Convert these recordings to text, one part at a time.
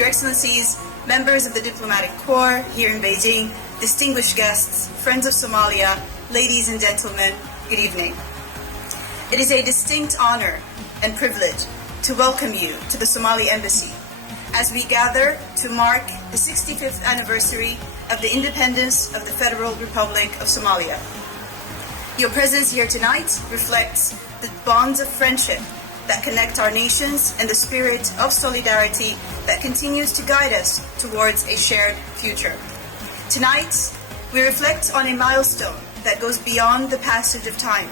Your Excellencies, members of the Diplomatic Corps here in Beijing, distinguished guests, friends of Somalia, ladies and gentlemen, good evening. It is a distinct honor and privilege to welcome you to the Somali Embassy as we gather to mark the 65th anniversary of the independence of the Federal Republic of Somalia. Your presence here tonight reflects the bonds of friendship that connect our nations and the spirit of solidarity that continues to guide us towards a shared future. Tonight, we reflect on a milestone that goes beyond the passage of time.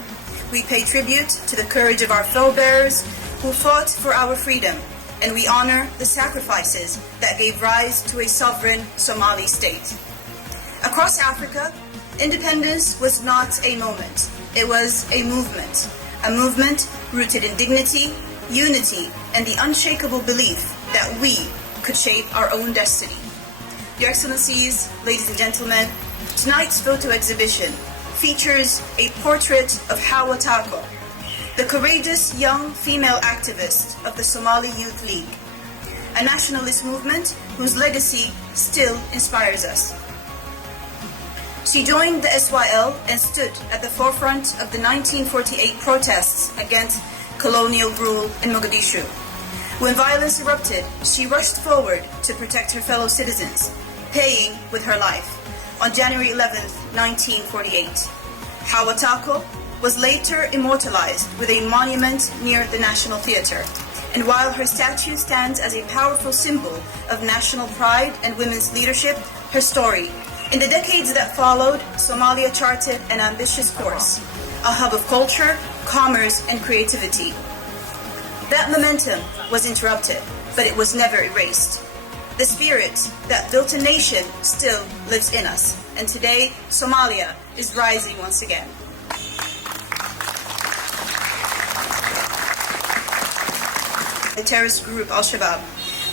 We pay tribute to the courage of our forebears who fought for our freedom, and we honor the sacrifices that gave rise to a sovereign Somali state. Across Africa, independence was not a moment, it was a movement rooted in dignity, unity, and the unshakable belief that we could shape our own destiny. Your Excellencies, ladies and gentlemen, tonight's photo exhibition features a portrait of Hawa Tako, the courageous young female activist of the Somali Youth League, a nationalist movement whose legacy still inspires us. She joined the SYL and stood at the forefront of the 1948 protests against colonial rule in Mogadishu. When violence erupted, she rushed forward to protect her fellow citizens, paying with her life. On January 11, 1948. Hawa Tako was later immortalized with a monument near the National Theatre, and while her statue stands as a powerful symbol of national pride and women's leadership, her story. In the decades that followed, Somalia charted an ambitious course, a hub of culture, commerce, and creativity. That momentum was interrupted, but it was never erased. The spirit that built a nation still lives in us, and today Somalia is rising once again. The terrorist group Al-Shabaab.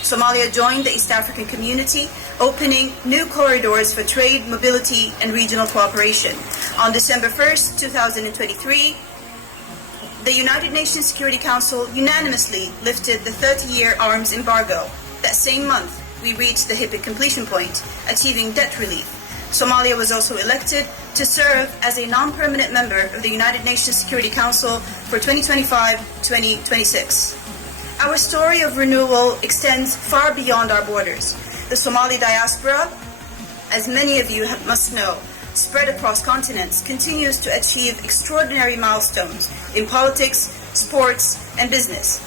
Somalia joined the East African community, opening new corridors for trade, mobility, and regional cooperation. On December 1st, 2023, the United Nations Security Council unanimously lifted the 30-year arms embargo. That same month, we reached the HIPIC completion point, achieving debt relief. Somalia was also elected to serve as a non-permanent member of the United Nations Security Council for 2025-2026. Our story of renewal extends far beyond our borders. The Somali diaspora, as many of you must know, spread across continents, continues to achieve extraordinary milestones in politics, sports, and business.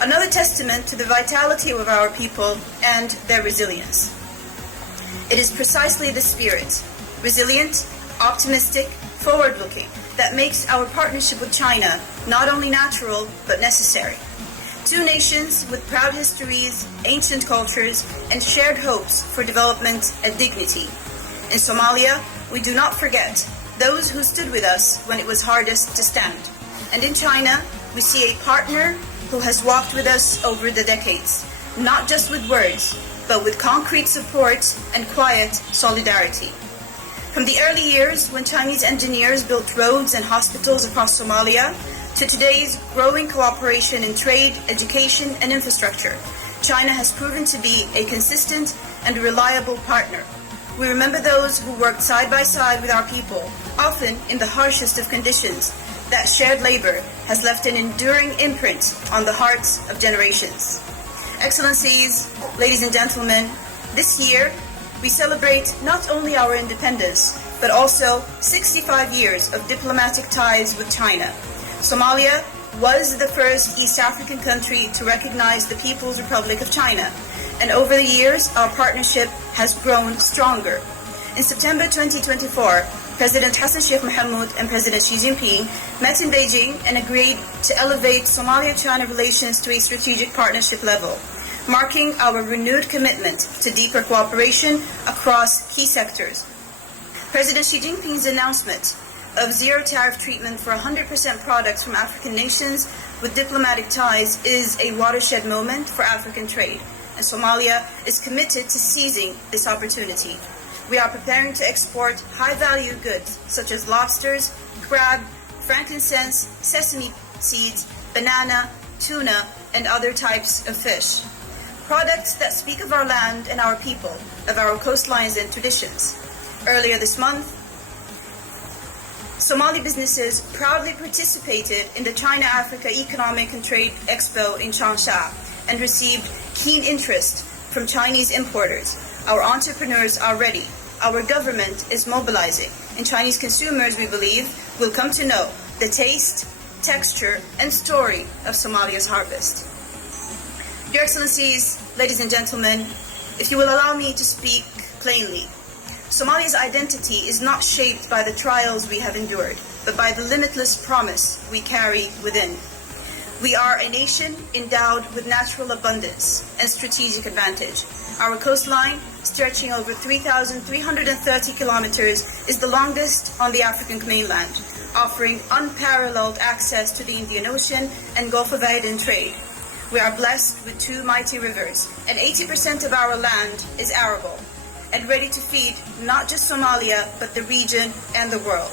Another testament to the vitality of our people and their resilience. It is precisely the spirit, resilient, optimistic, forward-looking, that makes our partnership with China not only natural, but necessary. Two nations with proud histories, ancient cultures, and shared hopes for development and dignity. In Somalia, we do not forget those who stood with us when it was hardest to stand. And in China, we see a partner who has walked with us over the decades, not just with words, but with concrete support and quiet solidarity. From the early years when Chinese engineers built roads and hospitals across Somalia, to today's growing cooperation in trade, education, and infrastructure, China has proven to be a consistent and reliable partner. We remember those who worked side by side with our people, often in the harshest of conditions. That shared labor has left an enduring imprint on the hearts of generations. Excellencies, ladies and gentlemen, this year we celebrate not only our independence, but also 65 years of diplomatic ties with China. Somalia was the first East African country to recognize the People's Republic of China, and over the years our partnership has grown stronger. In September 2024, President Hassan Sheikh Mohamud and President Xi Jinping met in Beijing and agreed to elevate Somalia-China relations to a strategic partnership level, marking our renewed commitment to deeper cooperation across key sectors. President Xi Jinping's announcement of zero tariff treatment for 100% products from African nations with diplomatic ties is a watershed moment for African trade, and Somalia is committed to seizing this opportunity. We are preparing to export high-value goods such as lobsters, crab, frankincense, sesame seeds, banana, tuna, and other types of fish. products that speak of our land and our people, of our coastlines and traditions. Earlier this month, Somali businesses proudly participated in the China-Africa Economic and Trade Expo in Changsha and received keen interest from Chinese importers. Our entrepreneurs are ready. Our government is mobilizing, and Chinese consumers, we believe, will come to know the taste, texture, and story of Somalia's harvest. Your Excellencies, ladies and gentlemen, if you will allow me to speak plainly, Somalia's identity is not shaped by the trials we have endured, but by the limitless promise we carry within. We are a nation endowed with natural abundance and strategic advantage. Our coastline, stretching over 3,330 kilometers, is the longest on the African mainland, offering unparalleled access to the Indian Ocean and Gulf of Aden trade. We are blessed with two mighty rivers, and 80% of our land is arable and ready to feed not just Somalia, but the region and the world.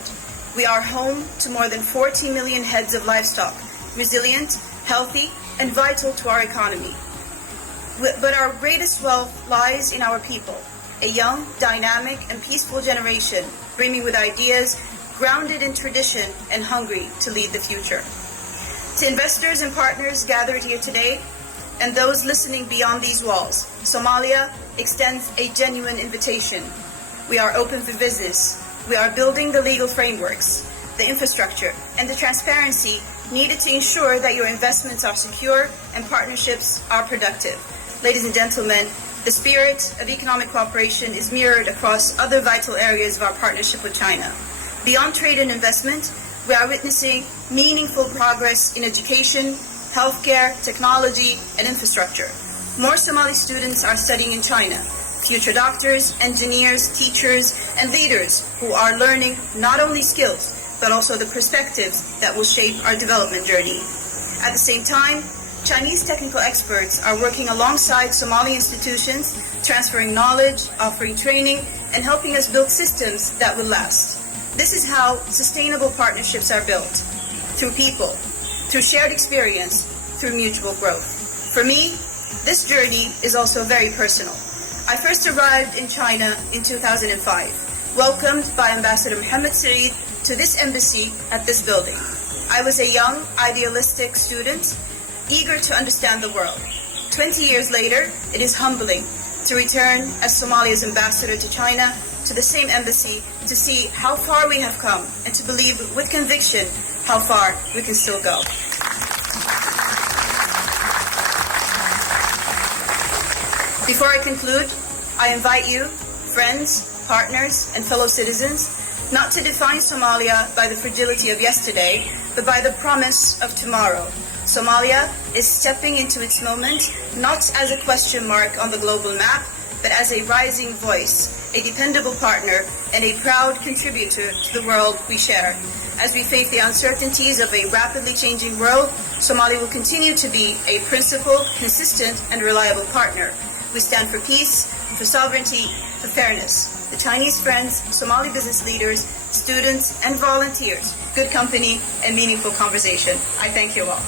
We are home to more than 40 million heads of livestock, resilient, healthy, and vital to our economy. But our greatest wealth lies in our people, a young, dynamic, and peaceful generation brimming with ideas, grounded in tradition, and hungry to lead the future. To investors and partners gathered here today, and those listening beyond these walls, Somalia extends a genuine invitation. We are open for business. We are building the legal frameworks, the infrastructure, and the transparency needed to ensure that your investments are secure and partnerships are productive. Ladies and gentlemen, the spirit of economic cooperation is mirrored across other vital areas of our partnership with China. Beyond trade and investment, we are witnessing meaningful progress in education, healthcare, technology, and infrastructure. More Somali students are studying in China, future doctors, engineers, teachers, and leaders who are learning not only skills, but also the perspectives that will shape our development journey. At the same time, Chinese technical experts are working alongside Somali institutions, transferring knowledge, offering training, and helping us build systems that will last. This is how sustainable partnerships are built, through people, through shared experience, through mutual growth. For me, this journey is also very personal. I first arrived in China in 2005, welcomed by Ambassador Mohammed Saeed to this embassy at this building. I was a young, idealistic student, eager to understand the world. 20 years later, it is humbling to return as Somalia's ambassador to China, to the same embassy, to see how far we have come, and to believe with conviction how far we can still go. Before I conclude, I invite you, friends, partners, and fellow citizens, not to define Somalia by the fragility of yesterday, but by the promise of tomorrow. Somalia is stepping into its moment, not as a question mark on the global map, but as a rising voice, a dependable partner, and a proud contributor to the world we share. As we face the uncertainties of a rapidly changing world, Somalia will continue to be a principled, consistent, and reliable partner. We stand for peace, for sovereignty, for fairness. The Chinese friends, Somali business leaders, students, and volunteers, good company and meaningful conversation. I thank you all.